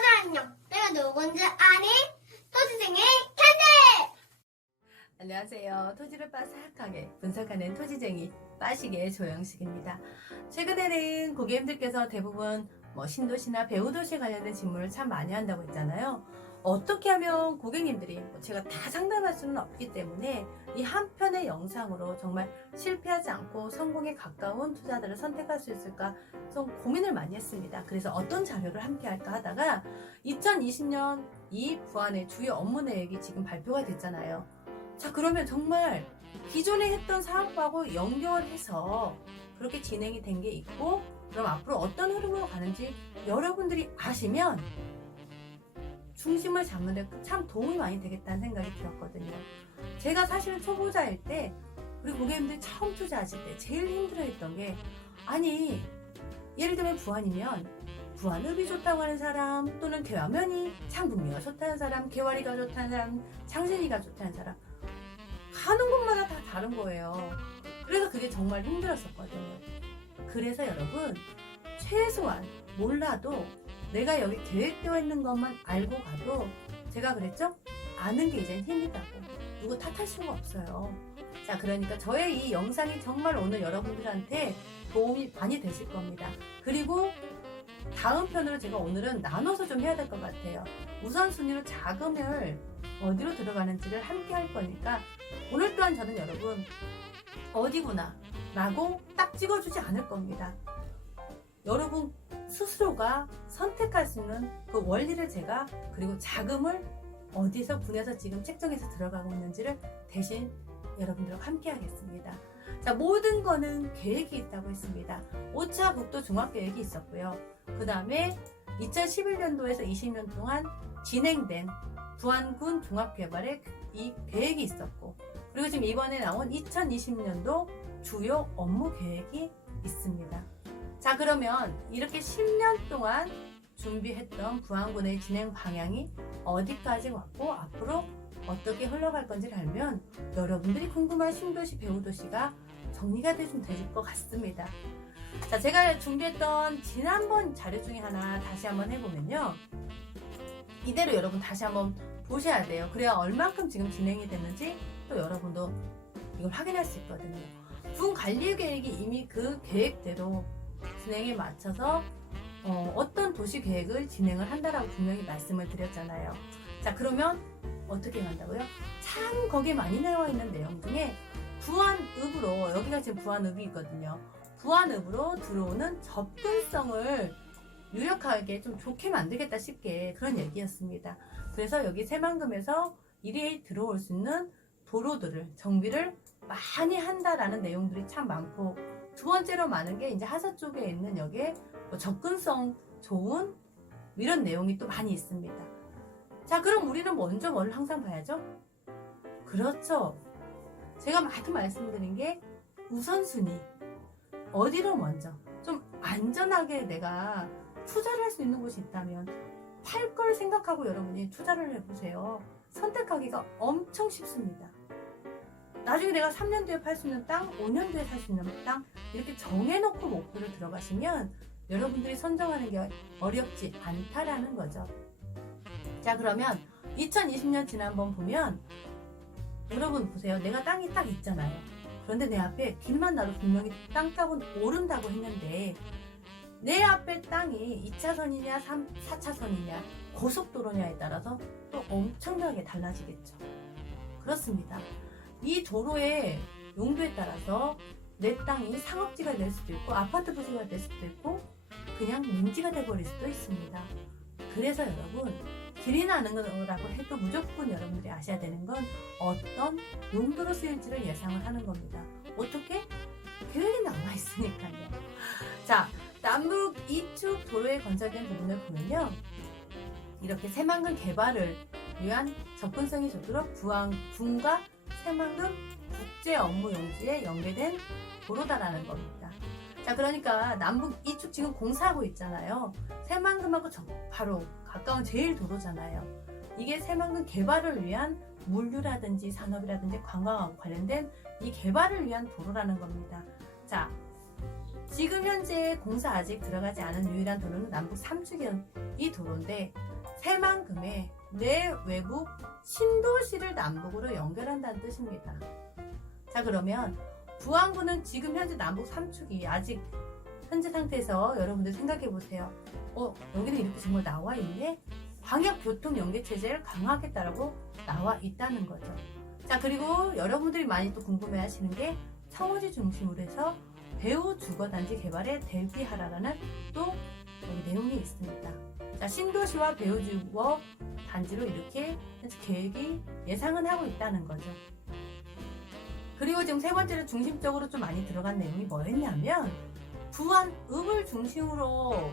다들 안녕. 내가 누군지 아니? 토지생의 캔디! 안녕하세요. 토지를 빠삭하게 분석하는 토지쟁이 빠시게 조영식입니다. 최근에는 고객님들께서 대부분 신도시나 배우도시 관련된 질문을 참 많이 한다고 했잖아요. 어떻게 하면 고객님들이 제가 다 상담할 수는 없기 때문에 이 한 편의 영상으로 정말 실패하지 않고 성공에 가까운 투자들을 선택할 수 있을까 좀 고민을 많이 했습니다. 그래서 어떤 자료를 함께 할까 하다가 2020년 이 부안의 주요 업무 내역이 지금 발표가 됐잖아요. 자, 그러면 정말 기존에 했던 사업하고 연결해서 그렇게 진행이 된 게 있고, 그럼 앞으로 어떤 흐름으로 가는지 여러분들이 아시면 중심을 잡는 데 참 도움이 많이 되겠다는 생각이 들었거든요. 제가 사실은 초보자일 때 우리 고객님들 처음 투자하실 때 제일 힘들어했던 게, 아니 예를 들면 부안이면 부안읍이 좋다고 하는 사람, 또는 대화면이 창분미가 좋다는 사람, 개화리가 좋다는 사람, 창신이가 좋다는 사람, 가는 곳마다 다 다른 거예요. 그래서 그게 정말 힘들었었거든요. 그래서 여러분, 최소한 몰라도 내가 여기 계획되어 있는 것만 알고 가도, 제가 그랬죠? 아는 게 이젠 힘이다고. 누구 탓할 수가 없어요. 자, 그러니까 저의 이 영상이 정말 오늘 여러분들한테 도움이 많이 되실 겁니다. 그리고 다음 편으로 제가 오늘은 나눠서 좀 해야 될 것 같아요. 우선순위로 자금을 어디로 들어가는지를 함께 할 거니까 오늘 또한 저는 여러분 어디구나 라고 딱 찍어주지 않을 겁니다. 여러분 스스로가 선택할 수 있는 그 원리를 제가, 그리고 자금을 어디서 분해서 지금 책정해서 들어가고 있는지를 대신 여러분들과 함께 하겠습니다. 자, 모든 거는 계획이 있다고 했습니다. 5차 국도 종합계획이 있었고요. 그 다음에 2011년도에서 20년 동안 진행된 부안군 종합개발의 이 계획이 있었고, 그리고 지금 이번에 나온 2020년도 주요 업무 계획이 있습니다. 자, 그러면 이렇게 10년 동안 준비했던 부안군의 진행 방향이 어디까지 왔고 앞으로 어떻게 흘러갈 건지를 알면 여러분들이 궁금한 신도시 배우도시가 정리가 좀 되실 것 같습니다. 자, 제가 준비했던 지난번 자료 중에 하나 다시 한번 해보면요, 이대로 여러분 다시 한번 보셔야 돼요. 그래야 얼만큼 지금 진행이 됐는지 또 여러분도 이걸 확인할 수 있거든요. 군 관리 계획이 이미 그 계획대로 진행에 맞춰서 어떤 도시 계획을 진행을 한다라고 분명히 말씀을 드렸잖아요. 자, 그러면 어떻게 한다고요? 참 거기에 많이 나와 있는 내용 중에 부안읍으로, 여기가 지금 부안읍이 있거든요. 부안읍으로 들어오는 접근성을 유력하게 좀 좋게 만들겠다 싶게 그런 얘기였습니다. 그래서 여기 새만금에서 이리 들어올 수 있는 도로들을 정비를 많이 한다라는 내용들이 참 많고, 두 번째로 많은 게 이제 하사 쪽에 있는 여기에 접근성 좋은 이런 내용이 또 많이 있습니다. 자, 그럼 우리는 먼저 뭘 항상 봐야죠? 그렇죠. 제가 많이 말씀드린 게 우선순위. 어디로 먼저 좀 안전하게 내가 투자를 할 수 있는 곳이 있다면 팔 걸 생각하고 여러분이 투자를 해보세요. 선택하기가 엄청 쉽습니다. 나중에 내가 3년 뒤에 팔 수 있는 땅, 5년 뒤에 살 수 있는 땅, 이렇게 정해놓고 목표를 들어가시면 여러분들이 선정하는 게 어렵지 않다라는 거죠. 자, 그러면 2020년 지난번 보면 여러분 보세요. 내가 땅이 딱 있잖아요. 그런데 내 앞에 길만 나도 분명히 땅값은 오른다고 했는데, 내 앞에 땅이 2차선이냐 4차선이냐 고속도로냐에 따라서 또 엄청나게 달라지겠죠. 그렇습니다. 이 도로의 용도에 따라서 내 땅이 상업지가 될 수도 있고 아파트 부지가 될 수도 있고 그냥 민지가 돼버릴 수도 있습니다. 그래서 여러분, 길이 나는 거라고 해도 무조건 여러분들이 아셔야 되는 건 어떤 용도로 쓰일지를 예상을 하는 겁니다. 어떻게? 계획이 나와 있으니까요. 자, 남북 이쪽 도로에 건설된 부분을 보면요, 이렇게 새만금 개발을 위한 접근성이 좋도록 부안군과 새만금 국제 업무 용지에 연계된 도로다라는 겁니다. 자, 그러니까 남북 이쪽 지금 공사하고 있잖아요. 새만금하고 바로 가까운 제일 도로잖아요. 이게 새만금 개발을 위한 물류라든지 산업이라든지 관광하고 관련된 이 개발을 위한 도로라는 겁니다. 자, 지금 현재 공사 아직 들어가지 않은 유일한 도로는 남북 3축이던 이 도로인데, 새만금의 내외부 신도시를 남북으로 연결한다는 뜻입니다. 자, 그러면 부안군은 지금 현재 남북 3축이 아직 현재 상태에서 여러분들 생각해 보세요. 여기는 이렇게 정말 나와 있네? 광역교통 연계체제를 강화하겠다라고 나와 있다는 거죠. 자, 그리고 여러분들이 많이 또 궁금해 하시는 게 청오지 중심으로 해서 배후 주거단지 개발에 대비하라라는 또 여기 내용이 있습니다. 자, 신도시와 배후 주거 단지로 이렇게 계획이 예상은 하고 있다는 거죠. 그리고 지금 세 번째로 중심적으로 좀 많이 들어간 내용이 뭐였냐면 부안읍을 중심으로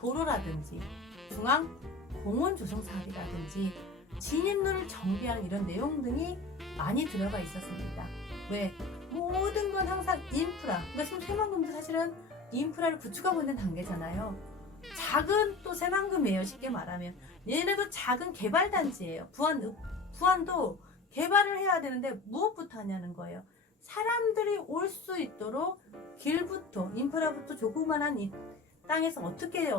도로라든지 중앙 공원 조성 사업이라든지 진입로를 정비하는 이런 내용 등이 많이 들어가 있었습니다. 왜? 모든 건 항상 인프라. 그러니까 지금 새만금도 사실은 인프라를 구축하고 있는 단계잖아요. 작은 또 새만금이에요. 쉽게 말하면. 얘네도 작은 개발단지예요. 부안도 개발을 해야 되는데 무엇부터 하냐는 거예요. 사람들이 올 수 있도록 길부터 인프라부터 조그만한 이 땅에서 어떻게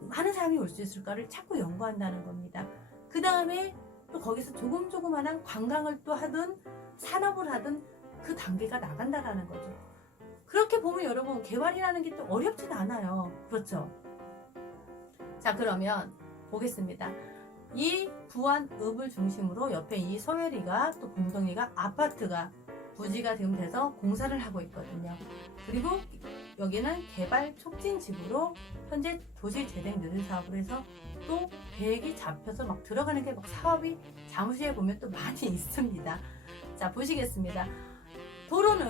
많은 사람이 올 수 있을까를 자꾸 연구한다는 겁니다. 그 다음에 또 거기서 조그만한 관광을 또 하든 산업을 하든 그 단계가 나간다라는 거죠. 그렇게 보면 여러분 개발이라는 게 또 어렵진 않아요. 그렇죠? 자, 그러면 보겠습니다. 이 부안읍을 중심으로 옆에 이 서해리가 또 공동이가 아파트가 부지가 지금 돼서 공사를 하고 있거든요. 그리고 여기는 개발 촉진지구로 현재 도시재생 누진 사업으로 해서 또 계획이 잡혀서 막 들어가는 게 막 사업이 잠시에 보면 또 많이 있습니다. 자, 보시겠습니다. 도로는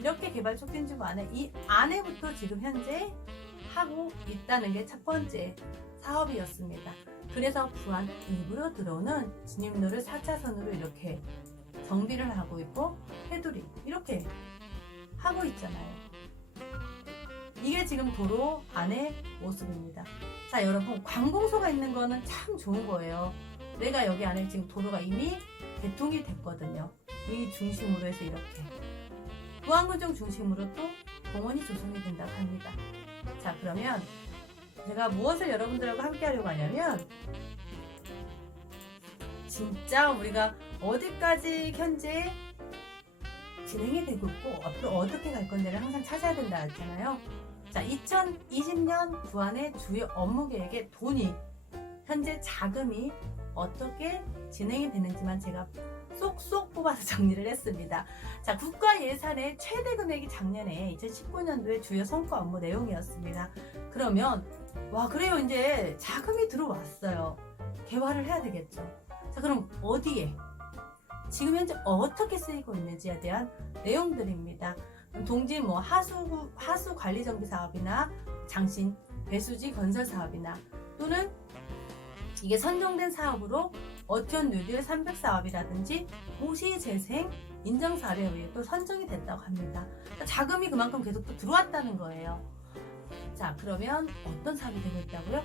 이렇게 개발 촉진지구 안에 이 안에부터 지금 현재 하고 있다는 게 첫 번째 사업이었습니다. 그래서 부안읍으로 들어오는 진입로를 4차선으로 이렇게 정비를 하고 있고 테두리 이렇게 하고 있잖아요. 이게 지금 도로 안의 모습입니다. 자, 여러분 관공서가 있는 거는 참 좋은 거예요. 내가 여기 안에 지금 도로가 이미 개통이 됐거든요. 이 중심으로 해서 이렇게 부안군청 중심으로 또 공원이 조성이 된다고 합니다. 자, 그러면 제가 무엇을 여러분들하고 함께 하려고 하냐면 진짜 우리가 어디까지 현재 진행이 되고 있고 앞으로 어떻게 갈 건지를 항상 찾아야 된다 했잖아요. 자, 2020년 부안의 주요 업무 계획에 돈이 현재 자금이 어떻게 진행이 되는지만 제가 쏙쏙 뽑아서 정리를 했습니다. 자, 국가 예산의 최대 금액이 작년에 2019년도의 주요 성과 업무 내용이었습니다. 그러면 그래요. 이제 자금이 들어왔어요. 개발을 해야 되겠죠. 자, 그럼 어디에? 지금 현재 어떻게 쓰이고 있는지에 대한 내용들입니다. 동진 하수 관리 정비 사업이나 장신 배수지 건설 사업이나 또는 이게 선정된 사업으로 어촌 뉴딜 300 사업이라든지 도시 재생 인정 사업에 의해 또 선정이 됐다고 합니다. 그러니까 자금이 그만큼 계속 또 들어왔다는 거예요. 자, 그러면 어떤 사업이 되고 있다고요?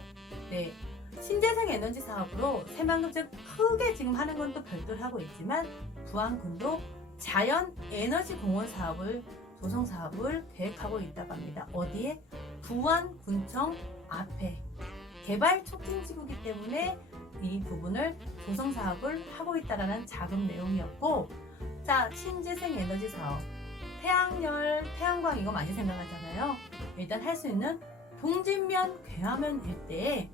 네. 신재생 에너지 사업으로 새만금 즉 크게 지금 하는 건 또 별도로 하고 있지만 부안군도 자연 에너지 공원 사업을 조성 사업을 계획하고 있다고 합니다. 어디에? 부안군청 앞에 개발 촉진지구이기 때문에 이 부분을 조성 사업을 하고 있다라는 자금 내용이었고, 자, 신재생 에너지 사업 태양열, 태양광 이거 많이 생각하잖아요. 일단 할 수 있는 동진면, 괴하면 일대에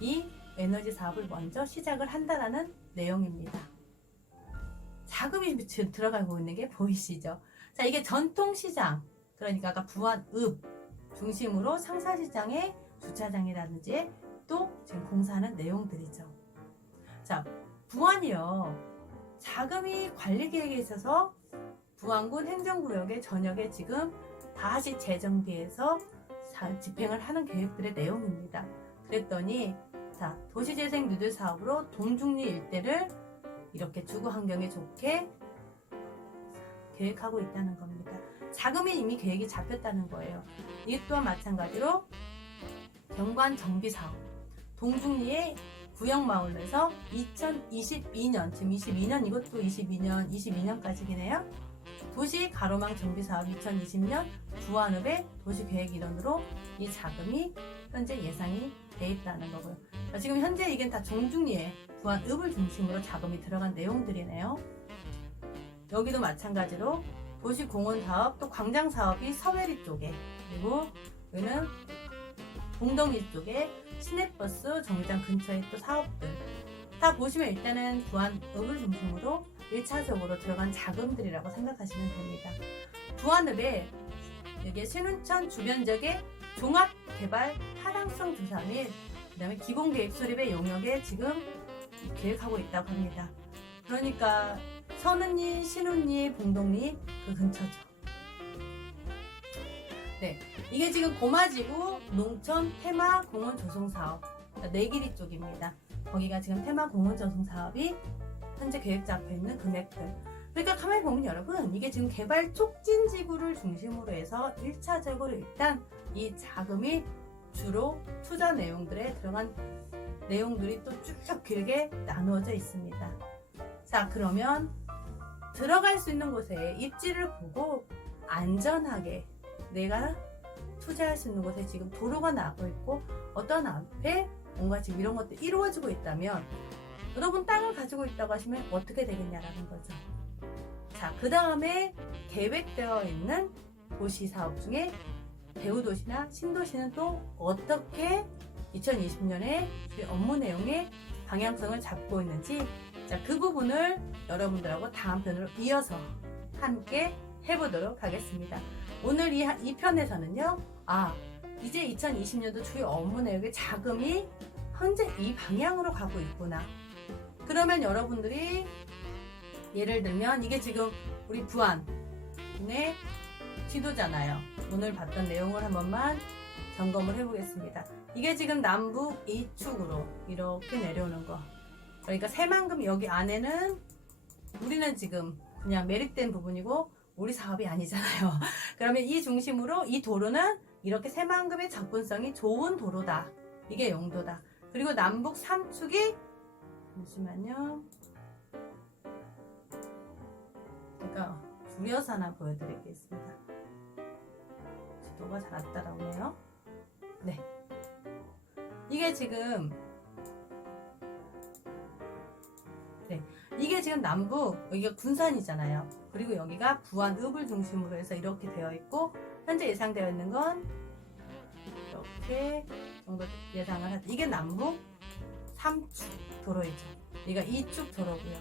이 에너지 사업을 먼저 시작을 한다라는 내용입니다. 자금이 들어가고 있는 게 보이시죠? 자, 이게 전통시장, 그러니까 아까 부안읍 중심으로 상사시장의 주차장이라든지 또 지금 공사하는 내용들이죠. 자, 부안이요. 자금이 관리 계획에 있어서 부안군 행정구역의 전역에 지금 다시 재정비해서 집행을 하는 계획들의 내용입니다. 그랬더니 자, 도시재생 누들 사업으로 동중리 일대를 이렇게 주거 환경에 좋게 계획하고 있다는 겁니다. 자금이 이미 계획이 잡혔다는 거예요. 이 또한 마찬가지로 경관 정비 사업 동중리의 구역마을에서 2022년 지금 22년 이것도 22년까지기네요. 도시 가로망 정비 사업 2020년 부안읍의 도시 계획 일원으로 이 자금이 현재 예상이 돼 있다는 거고요. 지금 현재 이게 다 종중리에 부안읍을 중심으로 자금이 들어간 내용들이네요. 여기도 마찬가지로 도시공원 사업, 또 광장 사업이 서해리 쪽에, 그리고 여기는 봉동리 쪽에 시내버스 정류장 근처에 또 사업들 다 보시면 일단은 부안읍을 중심으로 1차적으로 들어간 자금들이라고 생각하시면 됩니다. 부안읍에 이게 신운천 주변 지역의 종합개발 타당성 조사 및 그다음에 기본계획 수립의 영역에 지금 계획하고 있다고 합니다. 그러니까 선운리, 신운리, 봉동리 그 근처죠. 네, 이게 지금 고마지구 농촌 테마 공원 조성 사업 내길이 쪽입니다. 거기가 지금 테마 공원 조성 사업이 현재 계획 잡혀 있는 금액들. 그러니까 가만히 보면 여러분, 이게 지금 개발 촉진 지구를 중심으로 해서 1차적으로 일단 이 자금이 주로 투자 내용들에 들어간 내용들이 또 쭉 길게 나누어져 있습니다. 자, 그러면 들어갈 수 있는 곳에 입지를 보고 안전하게 내가 투자할 수 있는 곳에 지금 도로가 나고 있고 어떤 앞에 뭔가 지금 이런 것들이 이루어지고 있다면 여러분 땅을 가지고 있다고 하시면 어떻게 되겠냐라는 거죠. 자, 그 다음에 계획되어 있는 도시 사업 중에 배후도시나 신도시는 또 어떻게 2020년에 업무 내용의 방향성을 잡고 있는지, 자, 그 부분을 여러분들하고 다음 편으로 이어서 함께 해보도록 하겠습니다. 오늘 이 편에서는요, 이제 2020년도 주요 업무 내역의 자금이 현재 이 방향으로 가고 있구나. 그러면 여러분들이 예를 들면 이게 지금 우리 부안의 지도잖아요. 오늘 봤던 내용을 한 번만 점검을 해보겠습니다. 이게 지금 남북 이축으로 이렇게 내려오는 거. 그러니까 새만금 여기 안에는 우리는 지금 그냥 매립된 부분이고 우리 사업이 아니잖아요. 그러면 이 중심으로 이 도로는 이렇게 새만금의 접근성이 좋은 도로다. 이게 용도다. 그리고 남북 3축이 잠시만요. 제가 줄여서 하나 보여드리겠습니다. 지도가 잘 안 따라오네요. 네. 이게 지금 이게 지금 남북, 여기가 군산이잖아요. 그리고 여기가 부안읍을 중심으로 해서 이렇게 되어 있고, 현재 예상되어 있는 건 이렇게 정도 예상을 하죠. 이게 남북 3축 도로이죠. 여기가 2축 도로고요.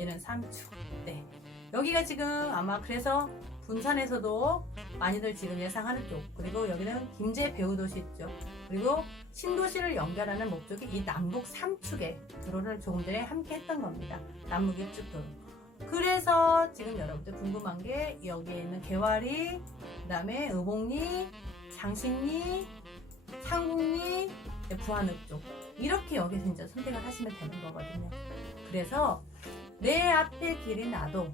얘는 3축. 네. 여기가 지금 아마 그래서 군산에서도 많이들 지금 예상하는 쪽, 그리고 여기는 김제 배후도시 쪽, 그리고 신도시를 연결하는 목적이 이 남북 3축의 도로를 조금 전에 함께 했던 겁니다. 남북 2축 도로. 그래서 지금 여러분들 궁금한 게 여기에 있는 개화리, 그 다음에 의봉리, 장신리, 창국리, 부안읍 쪽 이렇게 여기서 이제 선택을 하시면 되는 거거든요. 그래서 내 앞에 길이 나도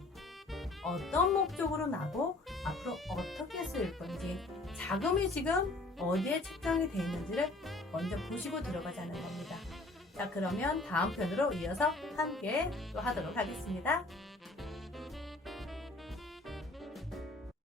어떤 목적으로 나고 앞으로 어떻게 쓰일 건지 자금이 지금 어디에 책정이 되어 있는지를 먼저 보시고 들어가자는 겁니다. 자, 그러면 다음 편으로 이어서 함께 또 하도록 하겠습니다.